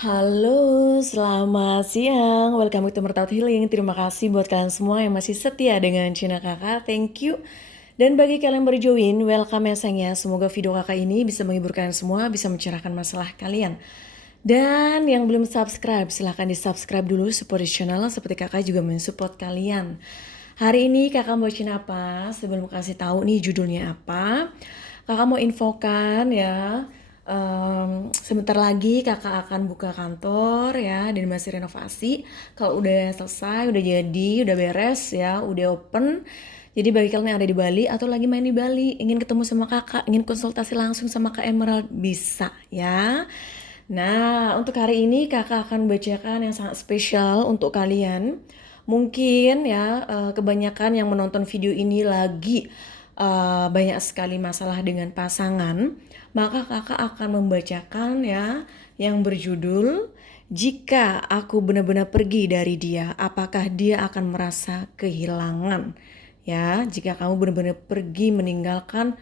Halo, selamat siang. Welcome to Mertaut Healing. Terima kasih buat kalian semua yang masih setia dengan Cina Kakak. Thank you. Dan bagi kalian yang baru join, welcome ya sayang ya. Semoga video kakak ini bisa menghibur kalian semua, bisa mencerahkan masalah kalian. Dan yang belum subscribe, silahkan di subscribe dulu support channel seperti kakak juga mensupport kalian. Hari ini kakak mau bacain apa? Sebelum kasih tahu nih judulnya apa, kakak mau infokan ya. Sebentar lagi kakak akan buka kantor ya dan masih renovasi. Kalau udah selesai, udah jadi, udah beres ya, udah open. Jadi bagi kalian yang ada di Bali atau lagi main di Bali, ingin ketemu sama kakak, ingin konsultasi langsung sama Kak Emerald, bisa ya. Nah, untuk hari ini kakak akan bacakan yang sangat spesial untuk kalian. Mungkin ya, kebanyakan yang menonton video ini lagi banyak sekali masalah dengan pasangan, maka kakak akan membacakan ya yang berjudul "Jika Aku Benar-benar Pergi Dari Dia, Apakah Dia Akan Merasa Kehilangan?" Ya, jika kamu benar-benar pergi meninggalkan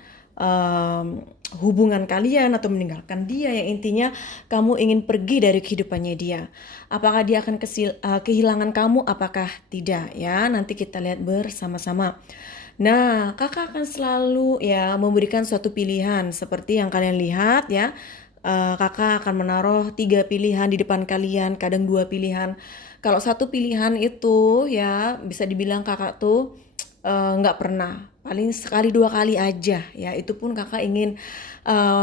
hubungan kalian atau meninggalkan dia, yang intinya kamu ingin pergi dari kehidupannya dia. Apakah dia akan kehilangan kamu? Apakah tidak? Ya, nanti kita lihat bersama-sama. Nah, kakak akan selalu ya memberikan suatu pilihan seperti yang kalian lihat ya. Kakak akan menaruh 3 pilihan di depan kalian, kadang 2 pilihan. Kalau satu pilihan itu ya bisa dibilang kakak tuh nggak pernah, paling sekali 2 kali aja ya. Itu pun kakak ingin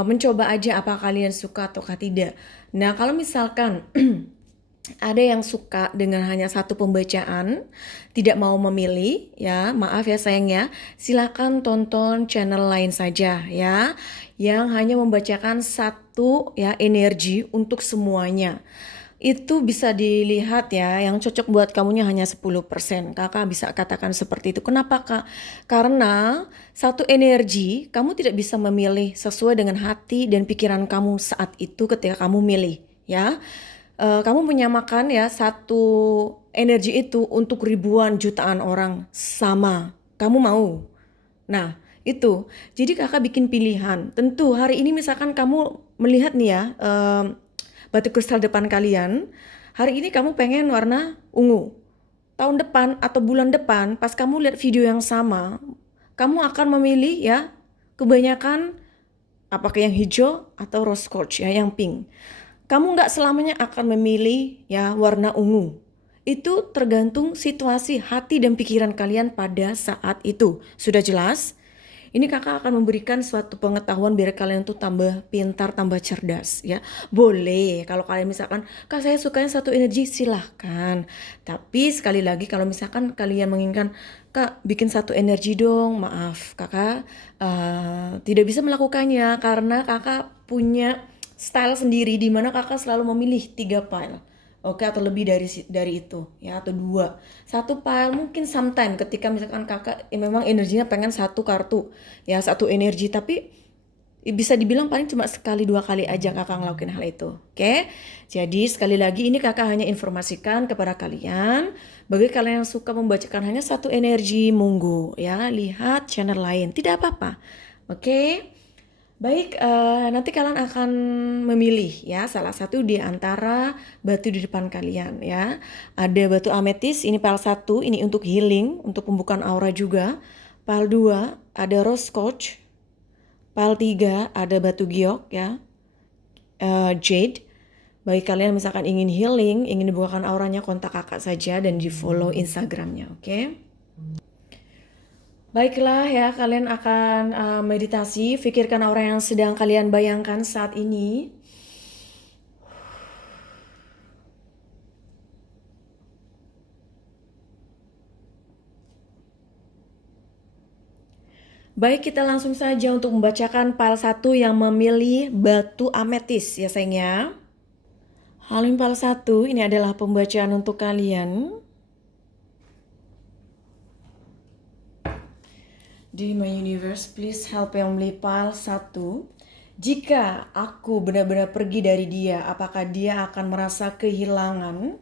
mencoba aja apa kalian suka ataukah tidak. Nah, kalau misalkan ada yang suka dengan hanya satu pembacaan, tidak mau memilih, ya maaf ya sayang ya, silakan tonton channel lain saja ya, yang hanya membacakan satu ya energi untuk semuanya. Itu bisa dilihat ya, yang cocok buat kamunya hanya 10%. Kakak bisa katakan seperti itu. Kenapa Kak? Karena satu energi, kamu tidak bisa memilih sesuai dengan hati dan pikiran kamu saat itu ketika kamu milih ya. Kamu menyamakan ya satu energi itu untuk ribuan jutaan orang sama. Kamu mau? Nah, itu. Jadi kakak bikin pilihan. Tentu hari ini misalkan kamu melihat nih ya, batu kristal depan kalian. Hari ini kamu pengen warna ungu. Tahun depan atau bulan depan pas kamu lihat video yang sama, kamu akan memilih ya kebanyakan apakah yang hijau atau rose quartz ya, yang pink. Kamu nggak selamanya akan memilih ya warna ungu. Itu tergantung situasi hati dan pikiran kalian pada saat itu. Sudah jelas? Ini kakak akan memberikan suatu pengetahuan biar kalian tuh tambah pintar, tambah cerdas ya. Boleh kalau kalian misalkan, Kak saya sukanya satu energi, silahkan. Tapi sekali lagi kalau misalkan kalian menginginkan, Kak bikin satu energi dong, maaf kakak tidak bisa melakukannya karena kakak punya style sendiri di mana kakak selalu memilih 3 file. Oke, atau lebih dari itu ya, atau 2. Satu file mungkin sometime ketika misalkan kakak memang energinya pengen satu kartu ya, satu energi, tapi bisa dibilang paling cuma sekali 2 kali aja kakak ngelakuin hal itu. Oke, jadi sekali lagi ini kakak hanya informasikan kepada kalian. Bagi kalian yang suka membacakan hanya satu energi, monggo ya lihat channel lain, tidak apa-apa. Oke. Baik, nanti kalian akan memilih ya salah satu di antara batu di depan kalian ya. Ada batu ametis, ini pile 1, ini untuk healing, untuk pembukaan aura juga. Pile 2 ada rose quartz. Pile 3 ada batu giok ya, jade. Bagi kalian misalkan ingin healing, ingin dibukakan auranya, kontak kakak saja dan di follow Instagramnya, oke? Baiklah ya, kalian akan meditasi, pikirkan orang yang sedang kalian bayangkan saat ini. Baik, kita langsung saja untuk membacakan pile 1 yang memilih batu ametis ya sayang ya. Halim pile 1, ini adalah pembacaan untuk kalian. Di my universe, please help yang memilih pile 1. Jika aku benar-benar pergi dari dia, apakah dia akan merasa kehilangan?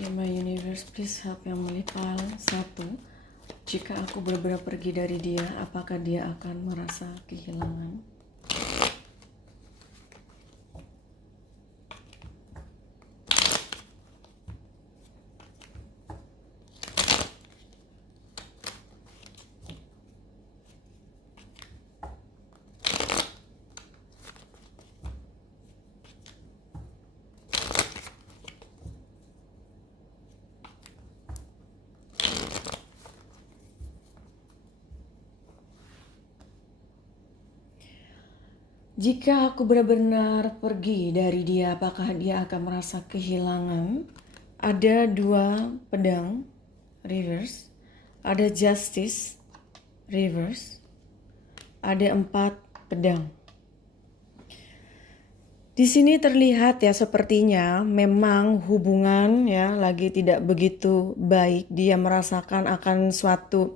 In my universe, please help yang memilih pile 1. Jika aku benar-benar pergi dari dia, apakah dia akan merasa kehilangan? Jika aku benar-benar pergi dari dia, apakah dia akan merasa kehilangan? Ada 2 pedang, reverse. Ada justice, reverse. Ada 4 pedang. Di sini terlihat ya sepertinya memang hubungan ya lagi tidak begitu baik. Dia merasakan akan suatu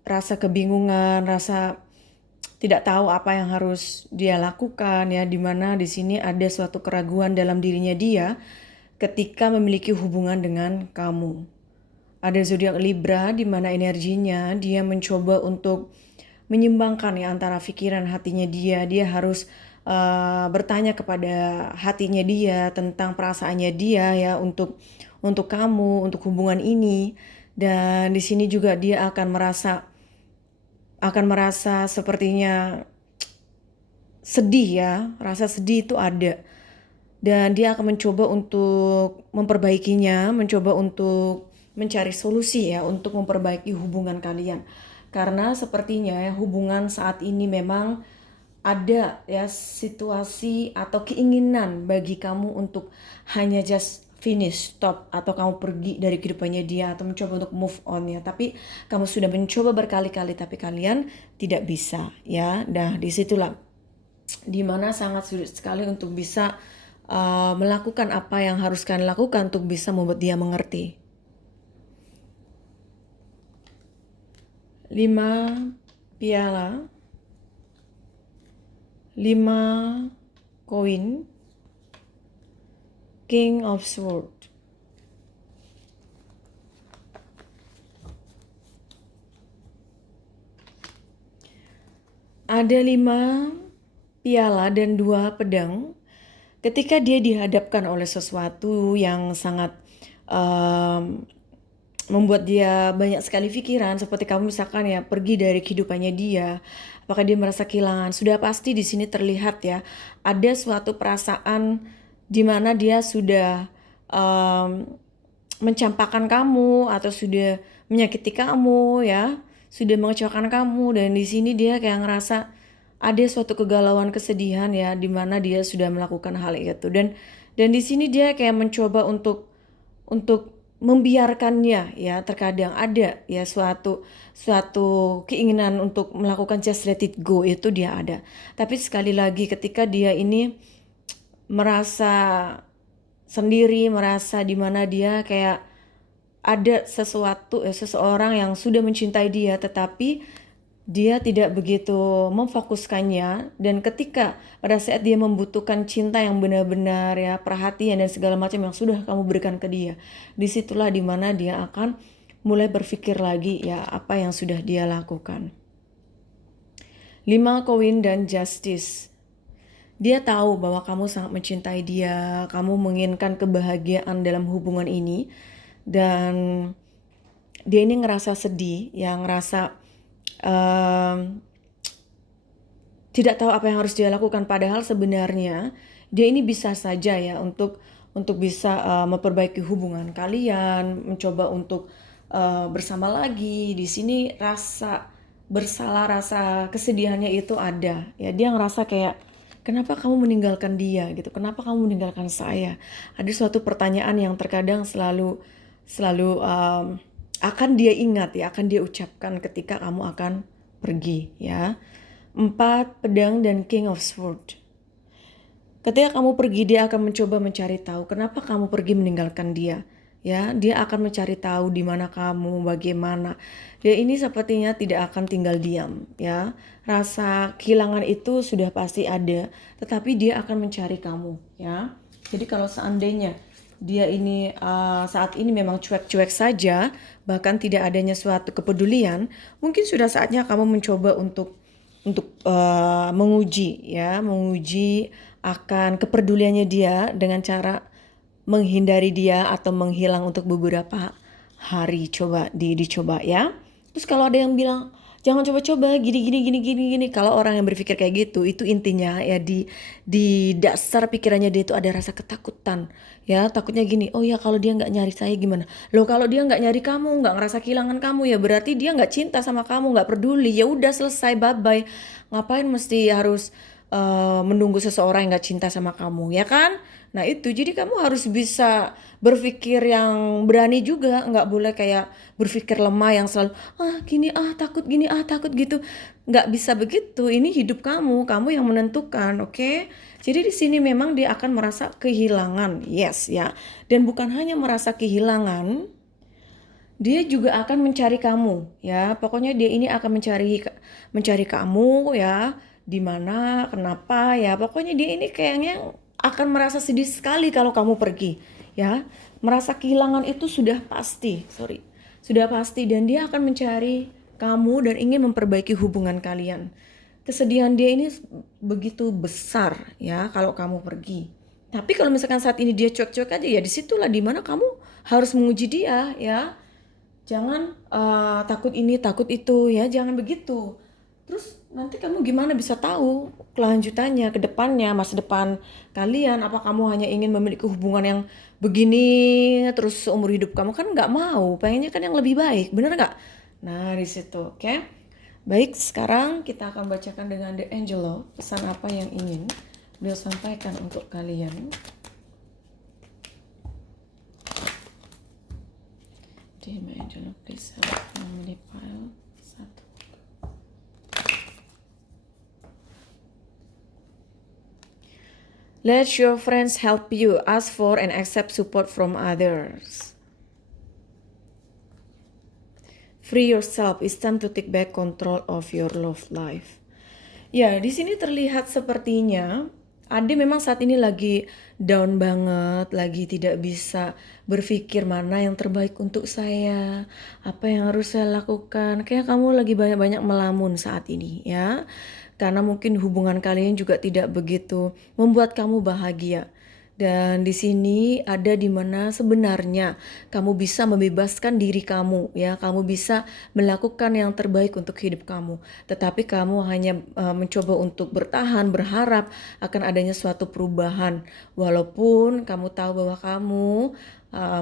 rasa kebingungan, rasa tidak tahu apa yang harus dia lakukan ya, di mana di sini ada suatu keraguan dalam dirinya dia ketika memiliki hubungan dengan kamu. Ada zodiak Libra di mana energinya dia mencoba untuk menyimbangkan ya antara pikiran hatinya dia. Dia harus bertanya kepada hatinya dia tentang perasaannya dia ya untuk kamu, untuk hubungan ini. Dan di sini juga dia akan merasa sepertinya sedih ya, rasa sedih itu ada. Dan dia akan mencoba untuk memperbaikinya, mencoba untuk mencari solusi ya untuk memperbaiki hubungan kalian. Karena sepertinya ya hubungan saat ini memang ada ya situasi atau keinginan bagi kamu untuk hanya just finish, stop, atau kamu pergi dari kehidupannya dia atau mencoba untuk move on ya. Tapi kamu sudah mencoba berkali-kali tapi kalian tidak bisa ya. Nah, disitulah dimana sangat sulit sekali untuk bisa melakukan apa yang harus kalian lakukan untuk bisa membuat dia mengerti. 5 piala, 5 koin, King of Sword. Ada 5 piala dan 2 pedang. Ketika dia dihadapkan oleh sesuatu yang sangat membuat dia banyak sekali pikiran, seperti kamu misalkan ya pergi dari kehidupannya dia, apakah dia merasa kehilangan? Sudah pasti di sini terlihat ya ada suatu perasaan di mana dia sudah mencampakkan kamu atau sudah menyakiti kamu ya, sudah mengecewakan kamu, dan di sini dia kayak ngerasa ada suatu kegalauan, kesedihan ya di mana dia sudah melakukan hal itu, dan di sini dia kayak mencoba untuk membiarkannya ya. Terkadang ada ya suatu keinginan untuk melakukan just let it go, itu dia ada. Tapi sekali lagi ketika dia ini merasa sendiri, merasa di mana dia kayak ada seseorang yang sudah mencintai dia tetapi dia tidak begitu memfokuskannya, dan ketika pada saat dia membutuhkan cinta yang benar-benar ya, perhatian dan segala macam yang sudah kamu berikan ke dia, disitulah dimana dia akan mulai berpikir lagi ya apa yang sudah dia lakukan. 5 koin dan justice. Dia tahu bahwa kamu sangat mencintai dia, kamu menginginkan kebahagiaan dalam hubungan ini, dan dia ini ngerasa sedih, yang ngerasa tidak tahu apa yang harus dia lakukan. Padahal sebenarnya dia ini bisa saja ya untuk bisa memperbaiki hubungan kalian, mencoba untuk bersama lagi. Di sini rasa bersalah, rasa kesedihannya itu ada ya. Dia ngerasa kayak kenapa kamu meninggalkan dia gitu, kenapa kamu meninggalkan saya. Ada suatu pertanyaan yang terkadang selalu akan dia ingat ya, akan dia ucapkan ketika kamu akan pergi ya. 4 pedang dan King of Sword. Ketika kamu pergi, dia akan mencoba mencari tahu kenapa kamu pergi meninggalkan dia. Ya, dia akan mencari tahu di mana kamu, bagaimana. Dia ini sepertinya tidak akan tinggal diam, ya. Rasa kehilangan itu sudah pasti ada, tetapi dia akan mencari kamu, ya. Jadi kalau seandainya dia ini saat ini memang cuek-cuek saja, bahkan tidak adanya suatu kepedulian, mungkin sudah saatnya kamu mencoba untuk menguji akan kepeduliannya dia dengan cara menghindari dia atau menghilang untuk beberapa hari. Coba dicoba ya. Terus kalau ada yang bilang, Jangan coba-coba gini gini gini gini gini. Kalau orang yang berpikir kayak gitu, itu intinya ya di dasar pikirannya dia itu ada rasa ketakutan. Ya, takutnya gini, oh ya kalau dia nggak nyari saya gimana? Loh kalau dia nggak nyari kamu, nggak ngerasa kehilangan kamu ya berarti dia nggak cinta sama kamu, nggak peduli. Ya udah selesai, bye-bye. Ngapain mesti harus menunggu seseorang yang nggak cinta sama kamu, ya kan? Nah itu, jadi kamu harus bisa berpikir yang berani juga, nggak boleh kayak berpikir lemah yang selalu gini takut gini takut gitu. Nggak bisa begitu. Ini hidup kamu yang menentukan, oke? Jadi di sini memang dia akan merasa kehilangan, yes ya. Dan bukan hanya merasa kehilangan, dia juga akan mencari kamu, ya. Pokoknya dia ini akan mencari kamu, ya. Di mana, kenapa, ya. Pokoknya dia ini kayaknya akan merasa sedih sekali kalau kamu pergi, ya. Merasa kehilangan itu sudah pasti, sudah pasti, dan dia akan mencari kamu dan ingin memperbaiki hubungan kalian. Kesedihan dia ini begitu besar, ya, kalau kamu pergi. Tapi kalau misalkan saat ini dia cuek-cuek aja, ya disitulah dimana kamu harus menguji dia, ya. Jangan takut ini, takut itu, ya jangan begitu. Terus nanti kamu gimana bisa tahu kelanjutannya, ke depannya, masa depan kalian. Apa kamu hanya ingin memiliki hubungan yang begini terus seumur hidup kamu? Kan nggak mau, pengennya kan yang lebih baik, bener nggak? Nah di situ, oke? Baik, sekarang kita akan bacakan dengan The Angelo, pesan apa yang ingin beliau sampaikan untuk kalian. Dear my Angelo, please help family pile 1. Let your friends help you. Ask for and accept support from others. Free yourself. It's time to take back control of your love life. Ya, di sini terlihat sepertinya Ade memang saat ini lagi down banget, lagi tidak bisa berpikir mana yang terbaik untuk saya, apa yang harus saya lakukan. Kayak kamu lagi banyak-banyak melamun saat ini, ya. Karena mungkin hubungan kalian juga tidak begitu membuat kamu bahagia. Dan di sini ada di mana sebenarnya kamu bisa membebaskan diri kamu, ya. Kamu bisa melakukan yang terbaik untuk hidup kamu. Tetapi kamu hanya mencoba untuk bertahan, berharap akan adanya suatu perubahan. Walaupun kamu tahu bahwa kamu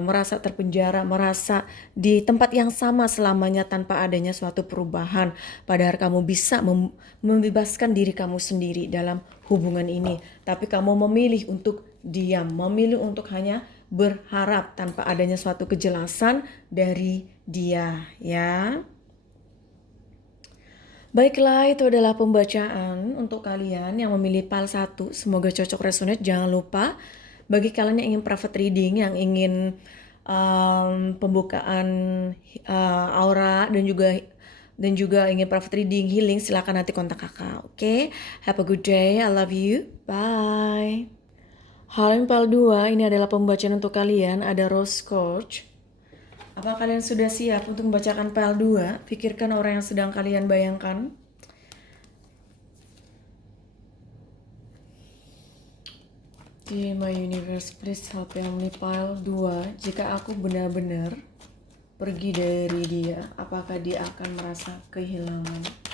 merasa terpenjara, merasa di tempat yang sama selamanya tanpa adanya suatu perubahan. Padahal kamu bisa membebaskan diri kamu sendiri dalam hubungan ini. Tapi kamu memilih untuk diam, memilih untuk hanya berharap tanpa adanya suatu kejelasan dari dia, ya. Baiklah, itu adalah pembacaan untuk kalian yang memilih pile 1. Semoga cocok resonate. Jangan lupa bagi kalian yang ingin private reading, yang ingin pembukaan aura dan juga ingin private reading, healing, silakan nanti kontak kakak. Oke? Have a good day. I love you. Bye. Halo Pal 2, ini adalah pembacaan untuk kalian, ada Rose Coach. Apa kalian sudah siap untuk membacakan Pal 2? Pikirkan orang yang sedang kalian bayangkan. Dear my universe, please help me Pal 2. Jika aku benar-benar pergi dari dia, apakah dia akan merasa kehilangan?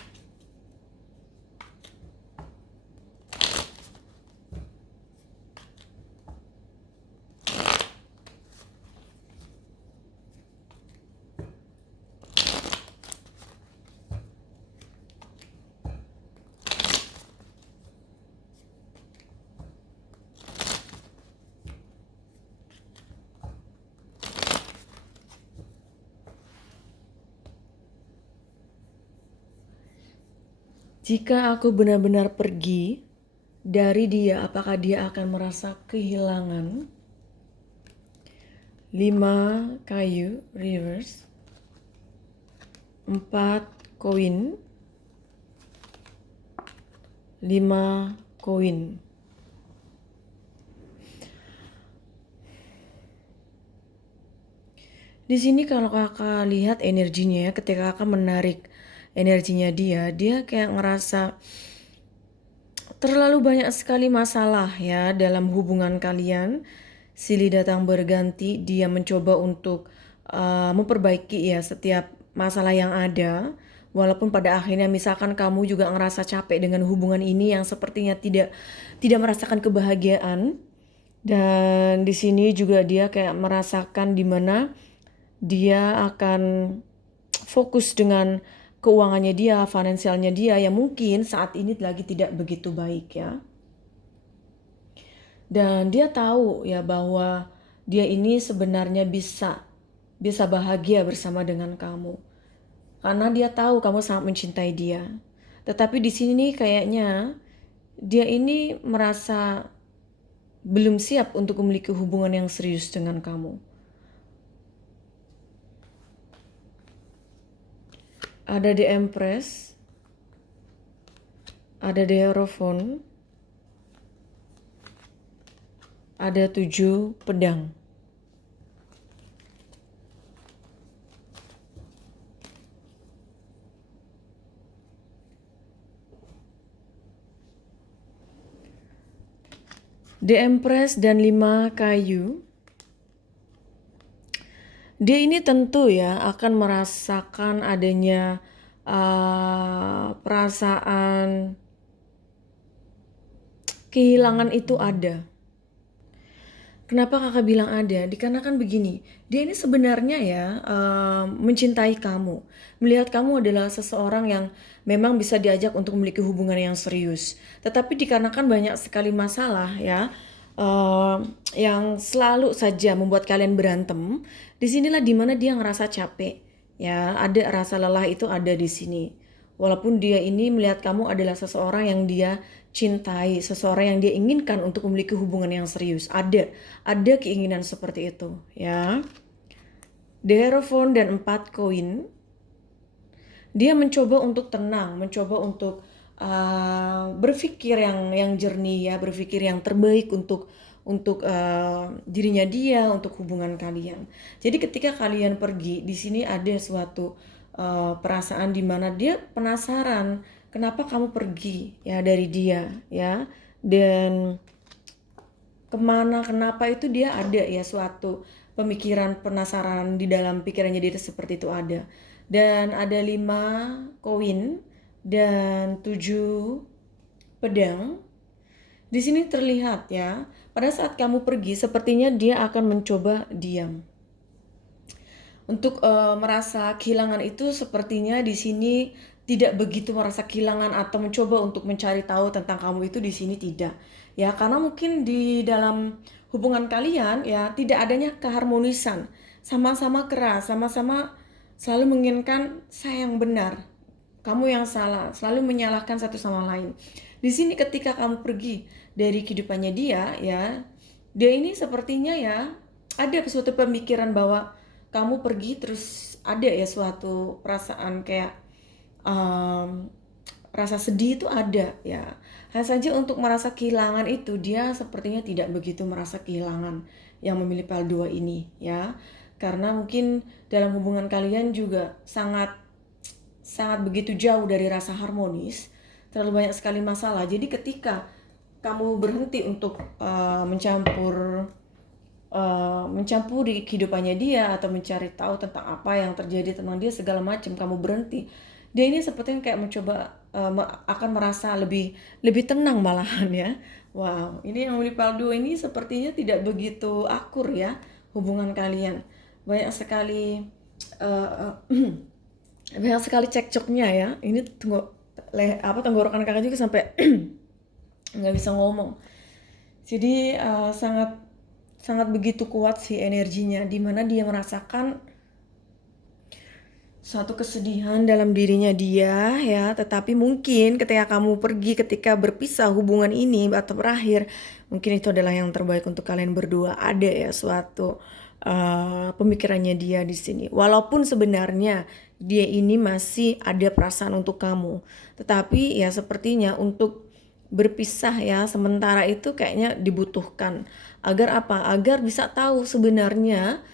Jika aku benar-benar pergi dari dia, apakah dia akan merasa kehilangan? 5 kayu reverse, 4 koin, 5 koin. Di sini kalau kakak lihat energinya ya, ketika kakak menarik energinya dia kayak ngerasa terlalu banyak sekali masalah ya dalam hubungan kalian. Silih datang berganti, dia mencoba untuk memperbaiki ya setiap masalah yang ada, Walaupun pada akhirnya misalkan kamu juga ngerasa capek dengan hubungan ini yang sepertinya tidak merasakan kebahagiaan. Dan di sini juga dia kayak merasakan di mana dia akan fokus dengan keuangannya dia, finansialnya dia yang mungkin saat ini lagi tidak begitu baik ya. Dan dia tahu ya bahwa dia ini sebenarnya bisa bahagia bersama dengan kamu. Karena dia tahu kamu sangat mencintai dia. Tetapi di sini kayaknya dia ini merasa belum siap untuk memiliki hubungan yang serius dengan kamu. Ada The Empress, ada The Hierophant, ada 7 pedang. The Empress dan 5 kayu. Dia ini tentu ya akan merasakan adanya perasaan kehilangan itu ada. Kenapa kakak bilang ada? Dikarenakan begini, dia ini sebenarnya ya mencintai kamu. Melihat kamu adalah seseorang yang memang bisa diajak untuk memiliki hubungan yang serius. Tetapi dikarenakan banyak sekali masalah ya, yang selalu saja membuat kalian berantem. Disinilah dimana dia ngerasa capek. Ya, ada rasa lelah itu ada di sini. Walaupun dia ini melihat kamu adalah seseorang yang dia cintai, seseorang yang dia inginkan untuk memiliki hubungan yang serius. Ada keinginan seperti itu, ya. The Hierophant dan 4 koin. Dia mencoba untuk tenang, mencoba untuk berpikir yang jernih ya, berpikir yang terbaik untuk dirinya dia, untuk hubungan kalian. Jadi ketika kalian pergi, di sini ada suatu perasaan di mana dia penasaran kenapa kamu pergi ya dari dia ya, dan kenapa itu dia ada ya suatu pemikiran penasaran di dalam pikirannya dia seperti itu ada. Dan ada 5 koin dan 7 pedang. Di sini terlihat ya, pada saat kamu pergi sepertinya dia akan mencoba diam. Untuk merasa kehilangan itu sepertinya di sini tidak begitu merasa kehilangan atau mencoba untuk mencari tahu tentang kamu itu di sini tidak. Ya, karena mungkin di dalam hubungan kalian ya tidak adanya keharmonisan. Sama-sama keras, sama-sama selalu menginginkan saya yang benar, kamu yang salah, selalu menyalahkan satu sama lain. Di sini ketika kamu pergi dari kehidupannya dia ya, dia ini sepertinya ya ada suatu pemikiran bahwa kamu pergi terus ada ya suatu perasaan kayak rasa sedih itu ada ya. Hanya saja untuk merasa kehilangan itu dia sepertinya tidak begitu merasa kehilangan yang memilih PL 2 ini ya. Karena mungkin dalam hubungan kalian juga sangat begitu jauh dari rasa harmonis, terlalu banyak sekali masalah. Jadi ketika kamu berhenti untuk mencampuri kehidupannya dia atau mencari tahu tentang apa yang terjadi tentang dia segala macam, kamu berhenti, dia ini sepertinya kayak mencoba akan merasa lebih tenang malahan ya. Wow, ini yang memilih PL 2 ini sepertinya tidak begitu akur ya hubungan kalian. Banyak sekali banyak sekali cekcoknya ya. Ini tenggorokan kakak juga sampai nggak bisa ngomong. Jadi sangat begitu kuat sih energinya, dimana dia merasakan suatu kesedihan dalam dirinya dia ya. Tetapi mungkin ketika kamu pergi, ketika berpisah hubungan ini atau berakhir, mungkin itu adalah yang terbaik untuk kalian berdua. Ada ya suatu pemikirannya dia di sini. Walaupun sebenarnya dia ini masih ada perasaan untuk kamu, tetapi ya sepertinya untuk berpisah ya sementara itu kayaknya dibutuhkan. Agar apa? Agar bisa tahu sebenarnya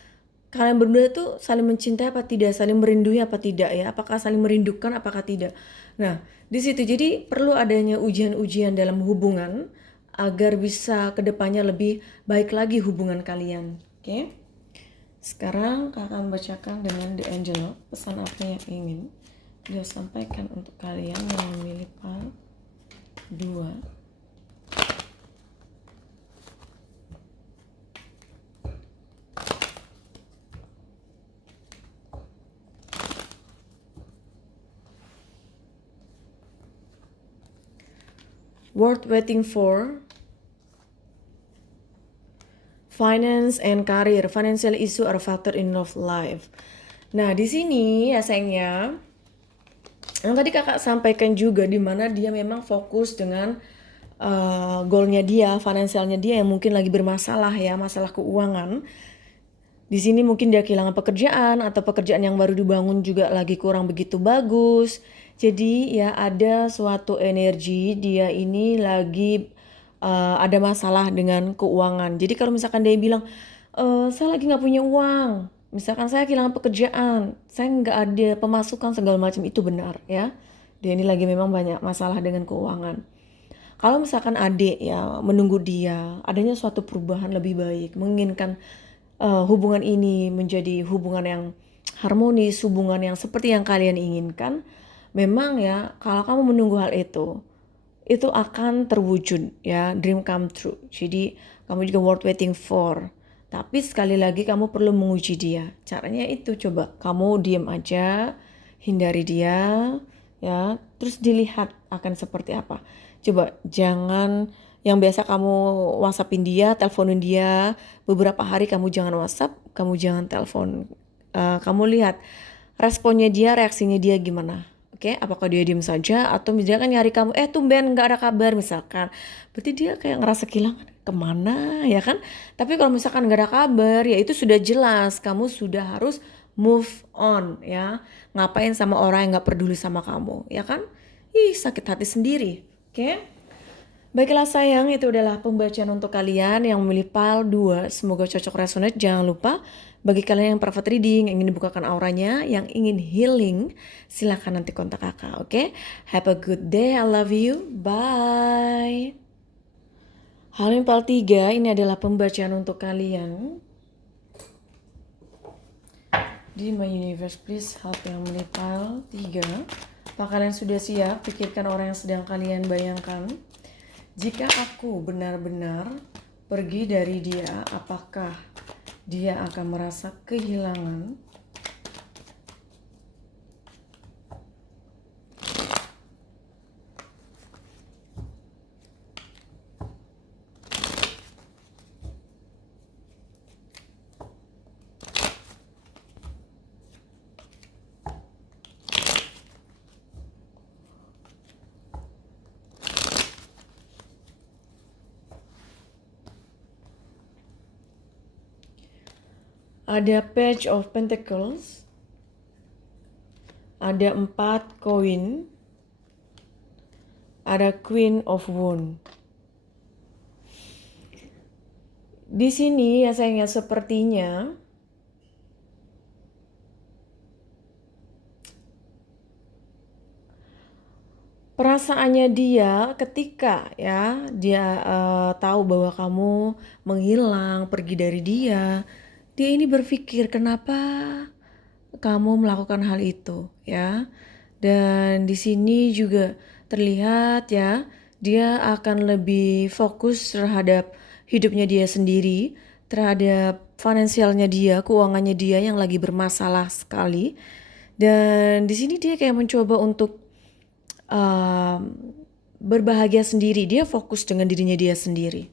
kalian berdua tuh saling mencintai apa tidak, saling merindui apa tidak ya, apakah saling merindukan apakah tidak. Nah, di situ jadi perlu adanya ujian-ujian dalam hubungan agar bisa kedepannya lebih baik lagi hubungan kalian. Oke? Sekarang kakak akan bacakan dengan The Angel, pesan apa yang ingin dia sampaikan untuk kalian yang memilih PAL 2. Worth waiting for. Finance and career. Financial issue are a factor in love life. Nah, di sini ya sayangnya, yang tadi kakak sampaikan juga, di mana dia memang fokus dengan goalnya dia, finansialnya dia yang mungkin lagi bermasalah ya, masalah keuangan. Di sini mungkin dia kehilangan pekerjaan atau pekerjaan yang baru dibangun juga lagi kurang begitu bagus. Jadi ya ada suatu energi dia ini lagi ada masalah dengan keuangan. Jadi kalau misalkan dia bilang, saya lagi nggak punya uang, misalkan saya kehilangan pekerjaan, saya nggak ada pemasukan segala macam, itu benar ya. Dia ini lagi memang banyak masalah dengan keuangan. Kalau misalkan adik ya menunggu dia adanya suatu perubahan lebih baik, menginginkan hubungan ini menjadi hubungan yang harmonis, hubungan yang seperti yang kalian inginkan, memang ya kalau kamu menunggu hal itu akan terwujud ya, dream come true. Jadi kamu juga worth waiting for. Tapi sekali lagi kamu perlu menguji dia. Caranya itu, coba kamu diam aja, hindari dia ya, terus dilihat akan seperti apa. Coba jangan yang biasa kamu WhatsAppin dia, teleponin dia, beberapa hari kamu jangan WhatsApp, kamu jangan telepon. Kamu lihat responnya dia, reaksinya dia gimana. Oke, apakah dia diem saja atau dia kan nyari kamu, tumben nggak ada kabar misalkan. Berarti dia kayak ngerasa kehilangan, kemana ya kan? Tapi kalau misalkan nggak ada kabar, ya itu sudah jelas kamu sudah harus move on ya. Ngapain sama orang yang nggak peduli sama kamu, ya kan? Ih, sakit hati sendiri. Oke? Baiklah sayang, itu adalah pembacaan untuk kalian yang memilih PAL 2. Semoga cocok resonate. Jangan lupa, bagi kalian yang private reading, yang ingin dibukakan auranya, yang ingin healing, silahkan nanti kontak kakak, oke? Have a good day, I love you, bye. Halo yang PAL 3, ini adalah pembacaan untuk kalian. Di My Universe, please help yang memilih PAL 3. Apakah kalian sudah siap? Pikirkan orang yang sedang kalian bayangkan. Jika aku benar-benar pergi dari dia, apakah dia akan merasa kehilangan? Ada Page of Pentacles, ada 4 koin, ada Queen of Wands. Di sini ya sayangnya sepertinya perasaannya dia ketika ya dia tahu bahwa kamu menghilang, pergi dari dia ini berpikir kenapa kamu melakukan hal itu ya. Dan di sini juga terlihat ya, dia akan lebih fokus terhadap hidupnya dia sendiri, terhadap finansialnya dia, keuangannya dia yang lagi bermasalah sekali. Dan di sini dia kayak mencoba untuk berbahagia sendiri. Dia fokus dengan dirinya dia sendiri.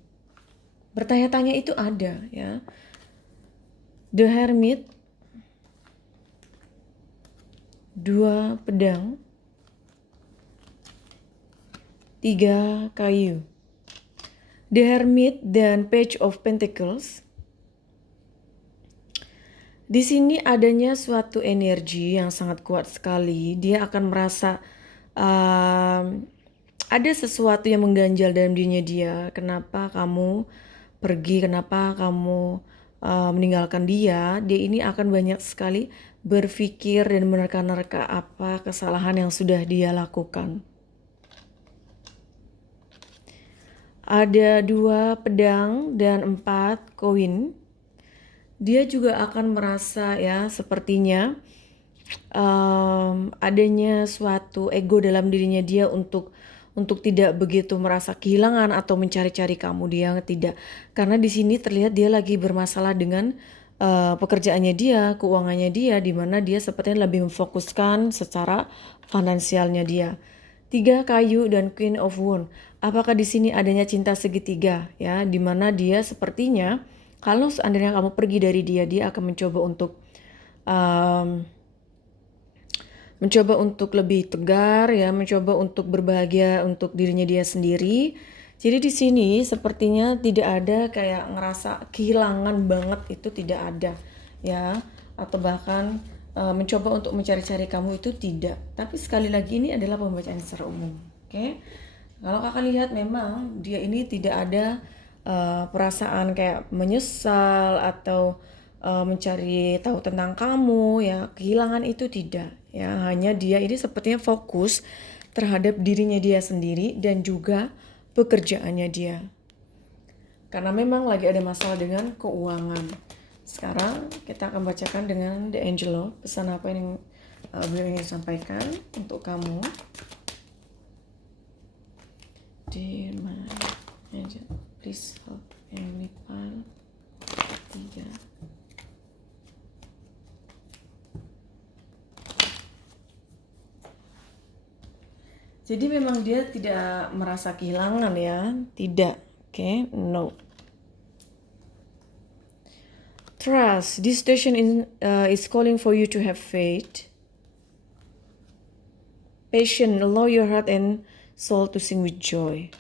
Bertanya-tanya itu ada ya. The Hermit, 2 pedang, 3 kayu. The Hermit dan Page of Pentacles. Di sini adanya suatu energi yang sangat kuat sekali. Dia akan merasa ada sesuatu yang mengganjal dalam dirinya dia. Kenapa kamu pergi? Kenapa kamu meninggalkan dia? Dia ini akan banyak sekali berpikir dan menerka-nerka apa kesalahan yang sudah dia lakukan. Ada 2 pedang dan 4 koin. Dia juga akan merasa ya sepertinya adanya suatu ego dalam dirinya dia untuk tidak begitu merasa kehilangan atau mencari-cari kamu, dia tidak. Karena di sini terlihat dia lagi bermasalah dengan pekerjaannya dia, keuangannya dia, di mana dia sepertinya lebih memfokuskan secara finansialnya dia. 3 kayu dan Queen of Wands. Apakah di sini adanya cinta segitiga ya, di mana dia sepertinya kalau seandainya kamu pergi dari dia, dia akan um, mencoba untuk lebih tegar ya, mencoba untuk berbahagia untuk dirinya dia sendiri. Jadi di sini sepertinya tidak ada kayak ngerasa kehilangan banget, itu tidak ada ya, atau bahkan mencoba untuk mencari-cari kamu, itu tidak. Tapi sekali lagi ini adalah pembacaan secara umum. Oke. Kalau kakak lihat memang dia ini tidak ada perasaan kayak menyesal atau mencari tahu tentang kamu ya, kehilangan itu tidak ya, hanya dia ini sepertinya fokus terhadap dirinya dia sendiri dan juga pekerjaannya dia, karena memang lagi ada masalah dengan keuangan. Sekarang kita akan bacakan dengan The Angel, pesan apa yang beliau ingin sampaikan untuk kamu. Dear my angel, please help Emily Pan 3. Jadi memang dia tidak merasa kehilangan ya, tidak. Oke, no. Trust. This situation is calling for you to have faith. Patient. Allow your heart and soul to sing with joy.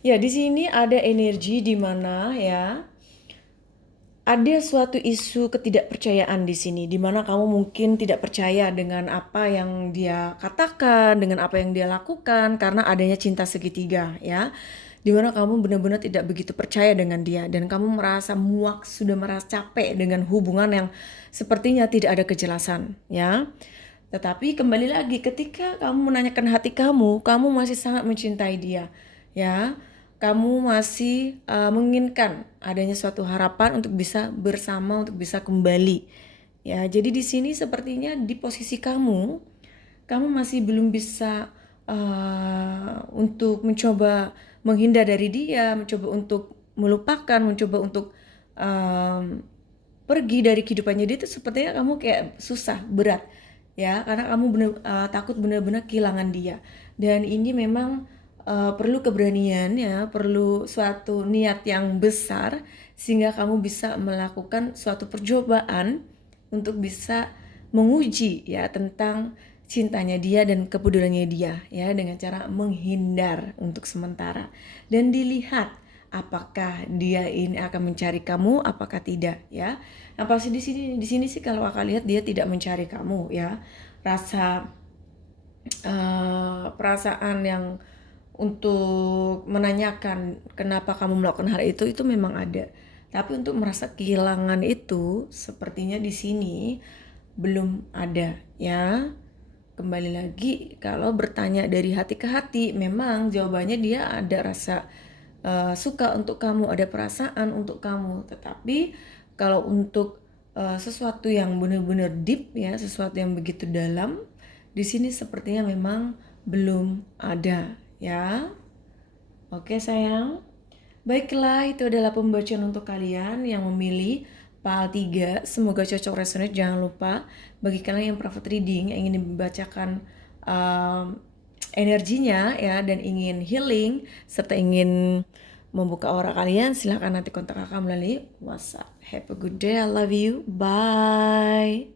Ya, di sini ada energi di mana ya, ada suatu isu ketidakpercayaan di sini, di mana kamu mungkin tidak percaya dengan apa yang dia katakan, dengan apa yang dia lakukan, karena adanya cinta segitiga ya, di mana kamu benar-benar tidak begitu percaya dengan dia dan kamu merasa muak, sudah merasa capek dengan hubungan yang sepertinya tidak ada kejelasan ya. Tetapi kembali lagi, ketika kamu menanyakan hati kamu masih sangat mencintai dia ya. Kamu masih menginginkan adanya suatu harapan untuk bisa bersama, untuk bisa kembali. Ya, jadi di sini sepertinya di posisi kamu masih belum bisa untuk mencoba menghindar dari dia, mencoba untuk melupakan, mencoba untuk pergi dari kehidupannya dia, itu sepertinya kamu kayak susah, berat ya, karena kamu takut benar-benar kehilangan dia. Dan ini memang perlu keberanian ya, perlu suatu niat yang besar sehingga kamu bisa melakukan suatu percobaan untuk bisa menguji ya tentang cintanya dia dan kepeduliannya dia ya, dengan cara menghindar untuk sementara dan dilihat apakah dia ini akan mencari kamu apakah tidak ya. Nah, pasti di sini sih kalau kakak lihat dia tidak mencari kamu ya. Perasaan yang untuk menanyakan kenapa kamu melakukan hal itu memang ada. Tapi untuk merasa kehilangan itu sepertinya di sini belum ada ya. Kembali lagi, kalau bertanya dari hati ke hati, memang jawabannya dia ada rasa suka untuk kamu, ada perasaan untuk kamu. Tetapi kalau untuk sesuatu yang benar-benar deep ya, sesuatu yang begitu dalam, di sini sepertinya memang belum ada ya. Oke sayang. Baiklah, itu adalah pembacaan untuk kalian yang memilih PAL 3. Semoga cocok, resonate. Jangan lupa bagi kalian yang private reading yang ingin dibacakan energinya ya, dan ingin healing serta ingin membuka aura kalian, silahkan nanti kontak kakak melalui WhatsApp. Have a good day. I love you. Bye.